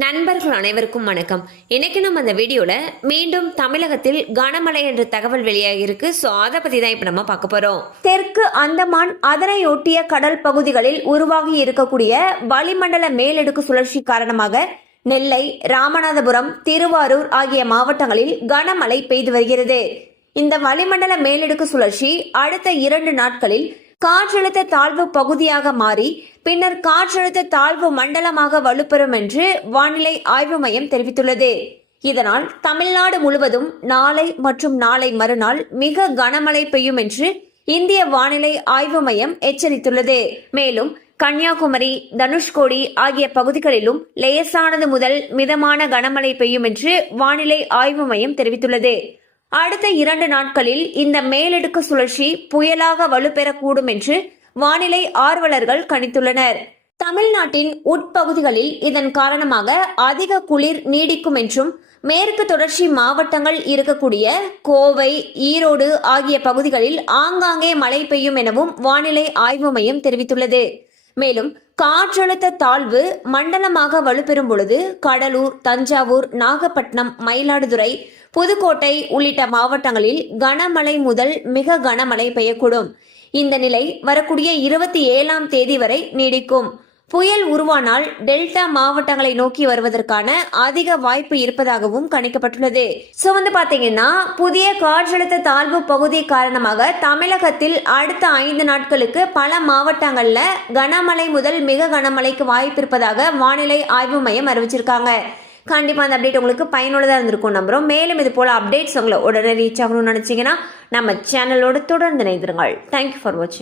நண்பர்கள் அனைவருக்கும் வணக்கம். இன்னைக்கு நம்ம அந்த வீடியோல மீண்டும் தமிழகத்தில் கனமழை என்ற தகவல் வெளியாகிருக்கு. ஸோ அதை பத்தி தான் இப்போ நம்ம பார்க்க போறோம். தெற்கு அந்தமான் அதனையொட்டிய கடல் பகுதிகளில் உருவாகி இருக்கக்கூடிய வளிமண்டல மேலடுக்கு சுழற்சி காரணமாக நெல்லை, ராமநாதபுரம், திருவாரூர் ஆகிய மாவட்டங்களில் கனமழை பெய்து வருகிறது. இந்த வளிமண்டல மேலடுக்கு சுழற்சி அடுத்த 2 நாட்களில் காற்றழுத்த தாழ்வு பகுதியாக மாறி பின்னர் காற்றழுத்த தாழ்வு மண்டலமாக வலுப்பெறும் என்று வானிலை ஆய்வு மையம் தெரிவித்துள்ளது. இதனால் தமிழ்நாடு முழுவதும் நாளை மற்றும் நாளை மறுநாள் மிக கனமழை பெய்யும் என்று இந்திய வானிலை ஆய்வு மையம் எச்சரித்துள்ளது. மேலும் கன்னியாகுமரி, தனுஷ்கோடி ஆகிய பகுதிகளிலும் லேசானது முதல் மிதமான கனமழை பெய்யும் என்று வானிலை ஆய்வு மையம் தெரிவித்துள்ளது. அடுத்த 2 நாட்களில் இந்த மேலடுக்கு சுழற்சி புயலாக வலுப்பெறக்கூடும் என்று வானிலை ஆர்வலர்கள் கணித்துள்ளனர். தமிழ்நாட்டின் உட்பகுதிகளில் இதன் காரணமாக அதிக குளிர் நீடிக்கும் என்றும் மேற்கு தொடர்ச்சி மாவட்டங்கள் இருக்கக்கூடிய கோவை, ஈரோடு ஆகிய பகுதிகளில் ஆங்காங்கே மழை பெய்யும் எனவும் வானிலை ஆய்வு மையம் தெரிவித்துள்ளது. மேலும் காற்றழுத்த தாழ்வு மண்டலமாக வலுப்பெறும் பொழுது கடலூர், தஞ்சாவூர், நாகப்பட்டினம், மயிலாடுதுறை, புதுக்கோட்டை உள்ளிட்ட மாவட்டங்களில் கனமழை முதல் மிக கனமழை பெய்யக்கூடும். இந்த நிலை வரக்கூடிய 27ஆம் தேதி வரை நீடிக்கும். புயல் உருவானால் டெல்டா மாவட்டங்களை நோக்கி வருவதற்கான அதிக வாய்ப்பு இருப்பதாகவும் கணிக்கப்பட்டுள்ளது. சோ பாத்தீங்கன்னா புதிய காற்றழுத்த தாழ்வு பகுதி காரணமாக தமிழகத்தில் அடுத்த 5 நாட்களுக்கு பல மாவட்டங்கள்ல கனமழை முதல் மிக கனமழைக்கு வாய்ப்பு இருப்பதாக வானிலை ஆய்வு மையம் அறிவிச்சிருக்காங்க. கண்டிப்பா அந்த அப்டேட் உங்களுக்கு பயனுள்ளதா இருந்திருக்கும் நம்புறோம். மேலும் இது போல அப்டேட்ஸ் உங்களை உடனே ரீச் ஆகணும்னு நினைச்சீங்கன்னா நம்ம சேனலோடு தொடர்ந்து இணைந்திருங்கள். தேங்க்யூ ஃபார் வாட்சிங்.